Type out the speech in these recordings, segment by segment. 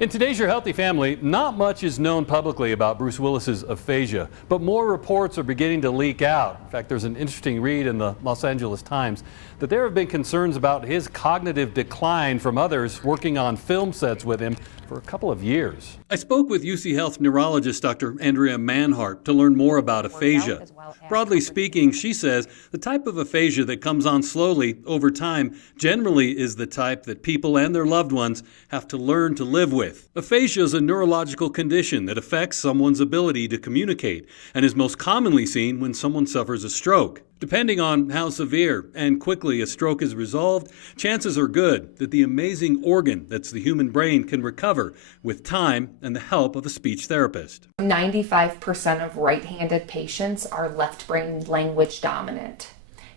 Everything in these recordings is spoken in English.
In today's Your Healthy Family, not much is known publicly about Bruce Willis's aphasia, but more reports are beginning to leak out. In fact, there's an interesting read in the Los Angeles Times that there have been concerns about his cognitive decline from others working on film sets with him for a couple of years. I spoke with UC Health neurologist Dr. Andrea Manhart to learn more about aphasia. Broadly speaking, she says the type of aphasia that comes on slowly over time generally is the type that people and their loved ones have to learn to live with. Aphasia is a neurological condition that affects someone's ability to communicate and is most commonly seen when someone suffers a stroke. Depending on how severe and quickly a stroke is resolved, chances are good that the amazing organ that's the human brain can recover with time and the help of a speech therapist. 95% of right-handed patients are left brain language dominant,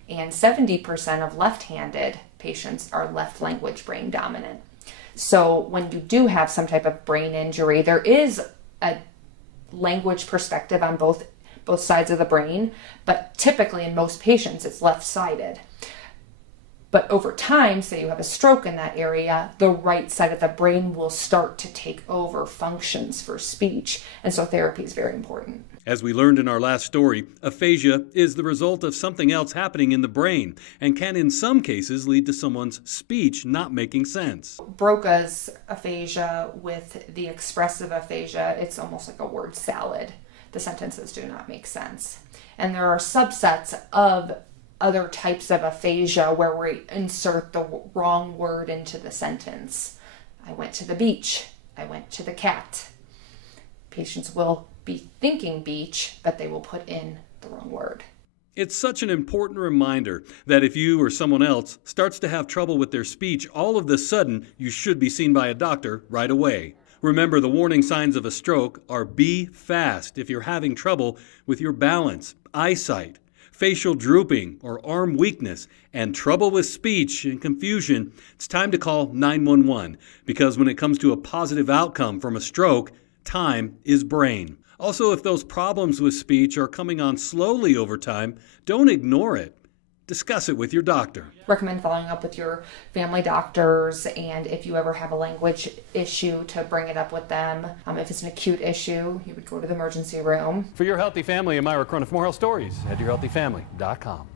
and 70% of left-handed patients are left language brain dominant. So when you do have some type of brain injury, there is a language perspective on both sides of the brain, but typically in most patients it's left-sided. But over time, say you have a stroke in that area, the right side of the brain will start to take over functions for speech, and so therapy is very important. As we learned in our last story, aphasia is the result of something else happening in the brain and can in some cases lead to someone's speech not making sense. Broca's aphasia with the expressive aphasia, it's almost like a word salad. The sentences do not make sense. And there are subsets of other types of aphasia where we insert the wrong word into the sentence. I went to the beach. I went to the cat. Patients will be thinking beach, but they will put in the wrong word. It's such an important reminder that if you or someone else starts to have trouble with their speech, all of a sudden you should be seen by a doctor right away. Remember, the warning signs of a stroke are be fast if you're having trouble with your balance, eyesight, facial drooping or arm weakness, and trouble with speech and confusion. It's time to call 911 because when it comes to a positive outcome from a stroke, time is brain. Also, if those problems with speech are coming on slowly over time, don't ignore it. Discuss it with your doctor. Recommend following up with your family doctors, and if you ever have a language issue, to bring it up with them. If it's an acute issue, you would go to the emergency room. For Your Healthy Family, I'm Ira Cronin. For more health stories, head to yourhealthyfamily.com.